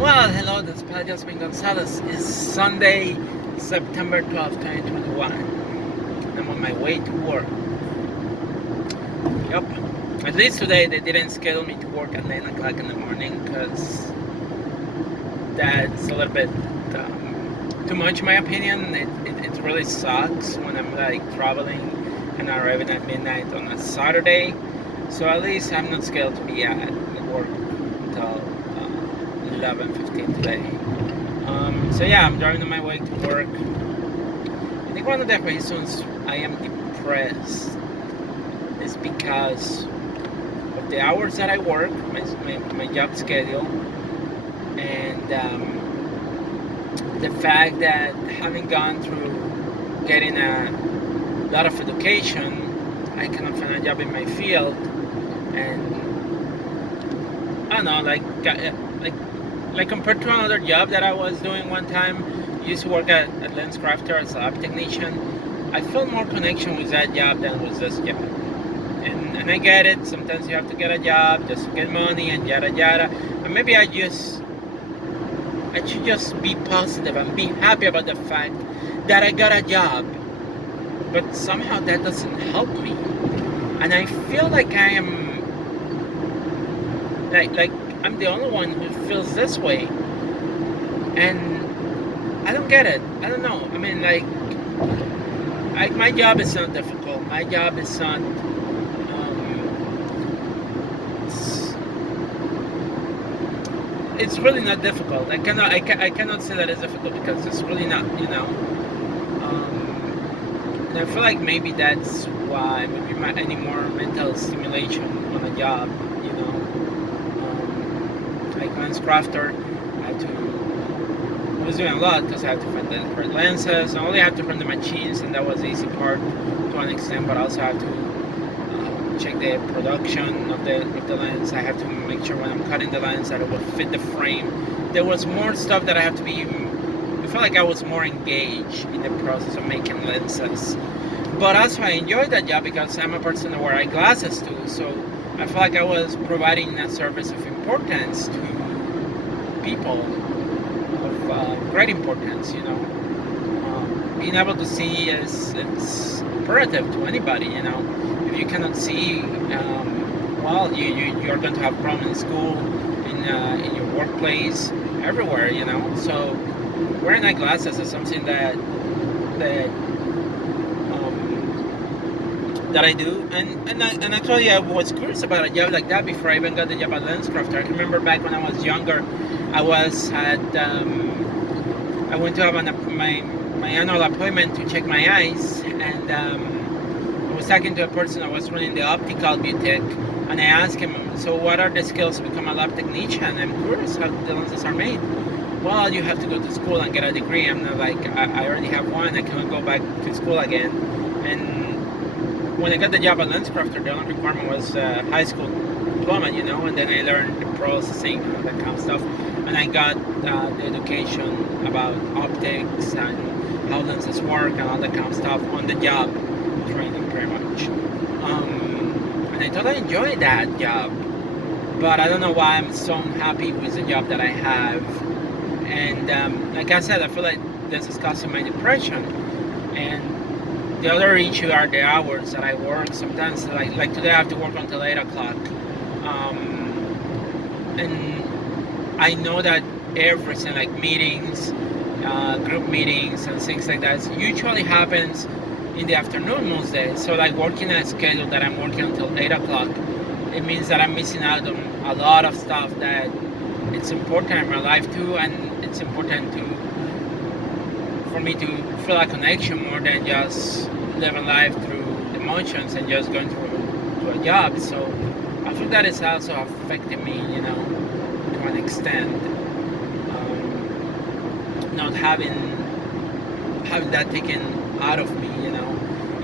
Well, hello, this is Padre Jasmine Gonzalez. It's Sunday, September 12th, 2021. I'm on my way to work. Yep. At least today they didn't schedule me to work at 9 o'clock in the morning because that's a little bit too much in my opinion. It really sucks when I'm like traveling and arriving at midnight on a Saturday. So at least I'm not scheduled to be at work until 11:15 today. So yeah, I'm driving on my way to work. I think one of the reasons I am depressed is because of the hours that I work, my job schedule, and the fact that having gone through getting a lot of education, I cannot find a job in my field, and I don't know, like compared to another job that I was doing one time, I used to work at LensCrafter as a lab technician. I felt more connection with that job than with this job. And I get it. Sometimes you have to get a job just to get money and yada yada. And maybe I should just be positive and be happy about the fact that I got a job. But somehow that doesn't help me. And I feel like I am like I'm the only one who feels this way. And I don't get it. I don't know. I mean, my job is not difficult. My job is not. It's really not difficult. I cannot say that it's difficult because it's really not. And I feel like maybe that's why maybe I need more mental stimulation on a job. Like LensCrafter, I was doing a lot because I had to find the correct lenses. I only had to find the machines, and that was the easy part to an extent. But I also had to check the production of the lens. I had to make sure when I'm cutting the lens that it would fit the frame. There was more stuff that I have to be. I felt like I was more engaged in the process of making lenses. But also I enjoyed that job because I'm a person that wear eyeglasses too. So I felt like I was providing a service of importance to people, of great importance. Being able to see is it's imperative to anybody. If you cannot see, well, you're going to have problems in school, in your workplace, everywhere. So wearing eyeglasses is something that I do, and actually I was curious about a job like that before I even got the job at LensCrafter. I remember back when I was younger, I went to have my annual appointment to check my eyes, and I was talking to a person that was running the optical boutique, and I asked him, so what are the skills to become a lab technician? I'm curious how the lenses are made. Well, you have to go to school and get a degree. I'm not like, I already have one, I cannot go back to school again. And when I got the job at LensCrafter, the only requirement was high school diploma, and then I learned the processing and all that kind of stuff. And I got the education about optics and how lenses work and all that kind of stuff on the job training, pretty much. And I totally enjoyed that job, but I don't know why I'm so unhappy with the job that I have. And like I said, I feel like this is causing my depression. And the other issue are the hours that I work. Sometimes, like today, I have to work until 8 o'clock. And I know that everything, like meetings, group meetings, and things like that, usually happens in the afternoon most days. So, like working a schedule that I'm working until 8 o'clock, it means that I'm missing out on a lot of stuff that it's important in my life too, and it's important for me to feel a connection more than just living life through emotions and just going to a job. So I think that is also affecting me, to an extent. Not having that taken out of me,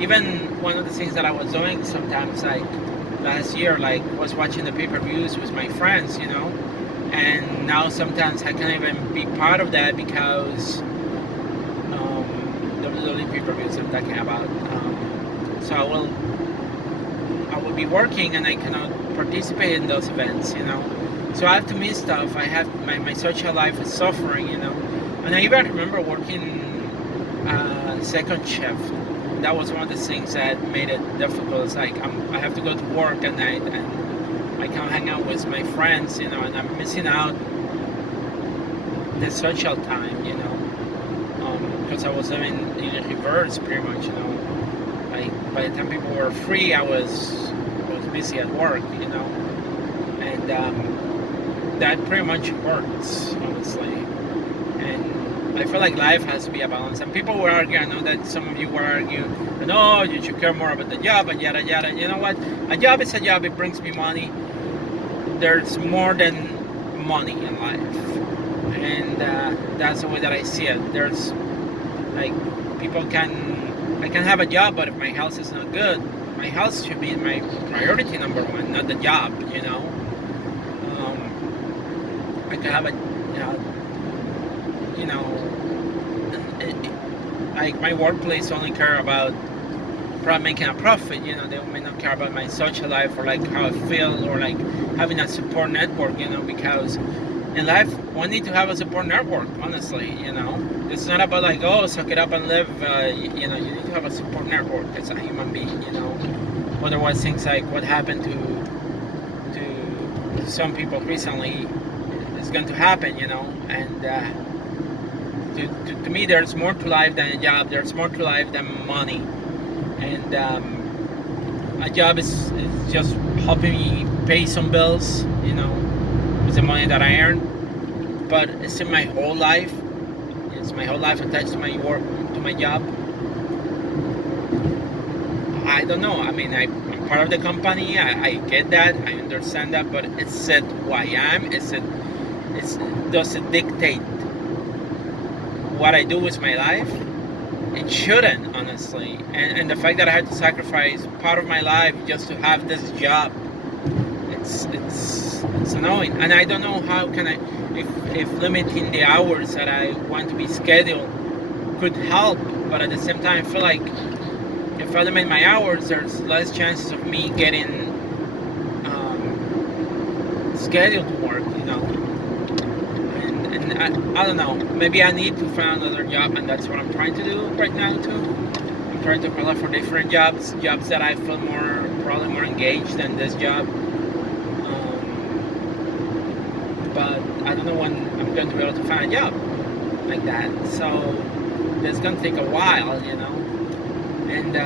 Even one of the things that I was doing sometimes, like last year, like was watching the pay-per-views with my friends, and now sometimes I can't even be part of that because WWE pay-per-views I'm talking about. So I will be working and I cannot participate in those events. So I have to miss stuff. I have my social life is suffering, you know. And I even remember working second shift. That was one of the things that made it difficult. It's like I have to go to work at night and I can't hang out with my friends, you know, and I'm missing out the social time, you know, because I was living in reverse pretty much, you know. Like by the time people were free, I was busy at work, you know, and that pretty much hurts, honestly. And I feel like life has to be a balance. And people will argue, I know that some of you will argue, no, you should care more about the job and yada yada. You know what? A job is a job, it brings me money. There's more than money in life. And that's the way that I see it. There's like I can have a job, but if my health is not good, my health should be my priority number one, not the job, you know. I can have a, you know, like my workplace only care about making a profit, you know. They may not care about my social life or like how I feel or like having a support network, you know, because in life one need to have a support network, honestly, you know. It's not about like, oh, suck it up and live, you know. You need to have a support network as a human being, you know. Otherwise things like what happened to some people recently is going to happen, you know. And to me, there's more to life than a job. There's more to life than money. And a job is just helping me pay some bills, you know, with the money that I earn. But it's in my whole life. It's my whole life attached to my work, to my job. I don't know. I mean, I'm part of the company. I get that. I understand that. But is it who I am? Does it dictate what I do with my life? It shouldn't, honestly. And the fact that I had to sacrifice part of my life just to have this job, it's annoying. And I don't know how can I, if limiting the hours that I want to be scheduled could help. But at the same time, I feel like if I limit my hours, there's less chances of me getting scheduled to work, you know. And I don't know, maybe I need to find another job, and that's what I'm trying to do right now too. I'm trying to apply for different jobs that I feel probably more engaged than this job. But I don't know when I'm going to be able to find a job like that. So it's going to take a while, you know. And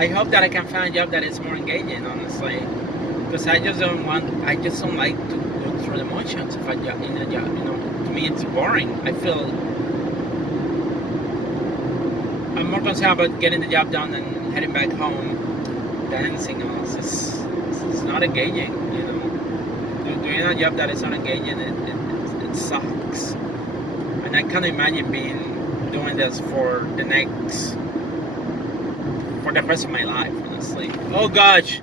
I hope that I can find a job that is more engaging, honestly. Because I just don't like to go through the motions of a job, in a job, you know. To me, it's boring. I feel I'm more concerned about getting the job done and heading back home than anything else. It's not engaging, you know. Doing a job that is not engaging, it sucks. And I can't imagine doing this for the rest of my life, honestly. Oh gosh,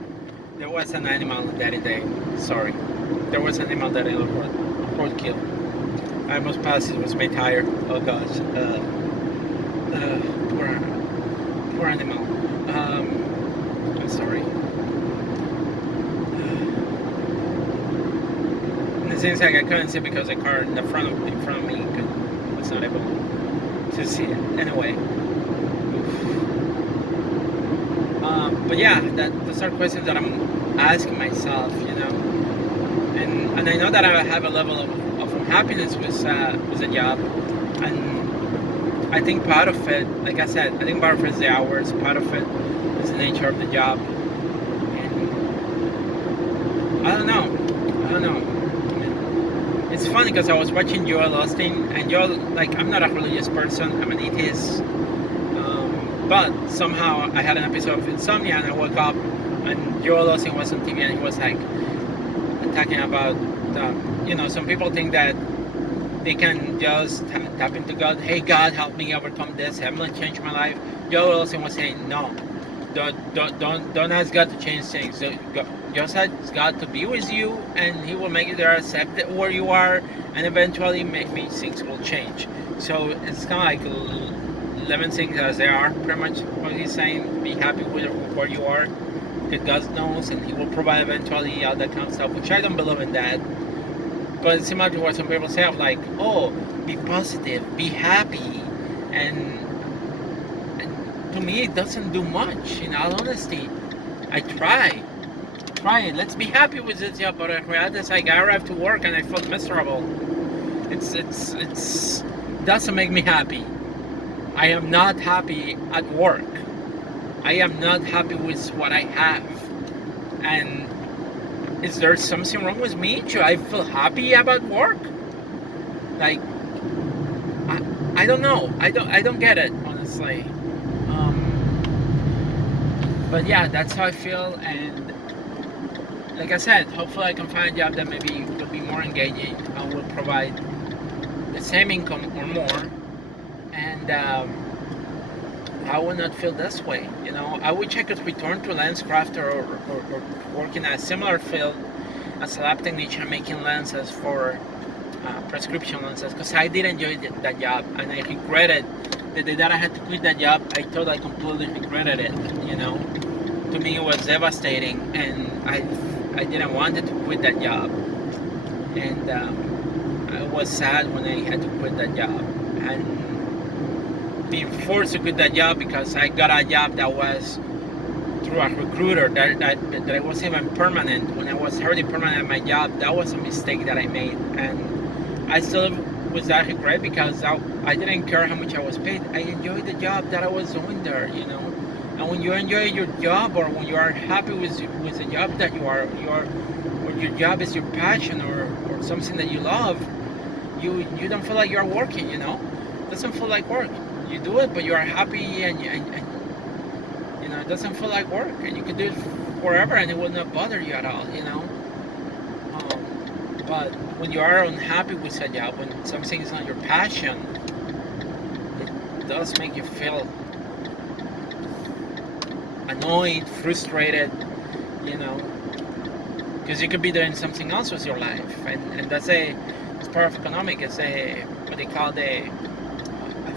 there was an animal that day. Sorry, there was an animal that I roadkill. I almost passed it with my tire. Oh gosh, poor animal. I'm sorry. And it seems like I couldn't see because the car in front of me was not able to see it. Anyway. But yeah, those are questions that I'm asking myself, you know. And I know that I have a level of unhappiness with the job, and I think part of it, like I said, I think part of it is the hours, part of it is the nature of the job, and I don't know. I mean, it's funny because I was watching Joel Osteen, and Joel, like, I'm not a religious person, I'm an atheist. But somehow I had an episode of insomnia and I woke up and Joel Osteen was on TV and he was like talking about, you know, some people think that they can just tap into God. Hey, God, help me overcome this. I'm gonna change my life. Joel Osteen was saying, no, don't ask God to change things. Just ask God to be with you, and He will make you there, accept it where you are, and eventually maybe things will change. So it's kind of like living things as they are, pretty much what he's saying. Be happy with where you are, because God knows, and He will provide eventually all that kind of stuff, which I don't believe in that. But it's similar to what some people say of like, oh, be positive, be happy, and to me it doesn't do much. In all honesty, I try. Let's be happy with this job, but in reality, it's like I arrived to work and I felt miserable. It's doesn't make me happy. I am not happy at work. I am not happy with what I have. And is there something wrong with me? Should I feel happy about work? Like, I don't know. I don't get it, honestly. But yeah, that's how I feel. And like I said, hopefully I can find a job that maybe will be more engaging and will provide the same income or more. And I will not feel this way. I wish I could return to LensCrafter or work in a similar field as a lab technician making lenses for prescription lenses, because I did enjoy that job, and I regretted the day that I had to quit that job. I thought I completely regretted it. To me it was devastating, and I didn't want to quit that job, and I was sad when I had to quit that job, and being forced to quit that job because I got a job that was through a recruiter that wasn't even permanent. When I was already permanent at my job, that was a mistake that I made, and I still was that regret because I didn't care how much I was paid. I enjoyed the job that I was doing there, And when you enjoy your job, or when you are happy with the job that you are, or your job is your passion, or something that you love, you don't feel like you are working. It doesn't feel like work. You do it, but you are happy, and it doesn't feel like work, and you can do it forever, and it will not bother you at all. But when you are unhappy with a job, when something is not your passion, it does make you feel annoyed, frustrated, because you could be doing something else with your life, and it's part of economic. It's what they call I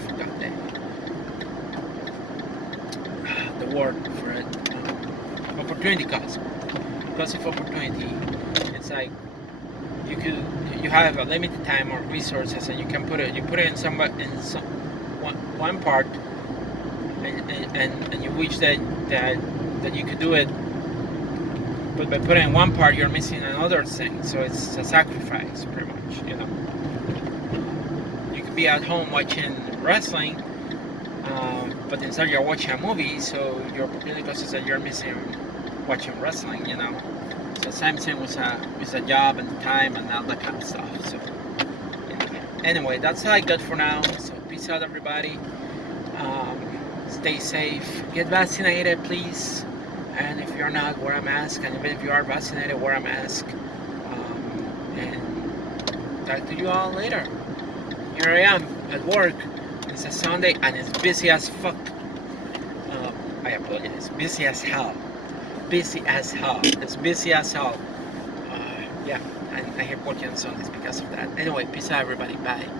forgot the word for it. Opportunity cost of opportunity. It's like you have a limited time or resources, and you put it in one part, and you wish that you could do it, but by putting in one part you're missing another thing, so it's a sacrifice pretty much. You could be at home watching wrestling, but instead you're watching a movie, so your opportunity cost is that you're missing watching wrestling. So same thing with a job and time and all that kind of stuff. So anyway, that's all I got for now. So peace out, everybody. Stay safe. Get vaccinated, please. And if you're not, wear a mask. And even if you are vaccinated, wear a mask. And talk to you all later. Here I am at work. It's a Sunday and it's busy as fuck. I apologize. Busy as hell. It's busy as hell. Yeah, and I hate working on Sundays because of that. Anyway, peace out, everybody. Bye.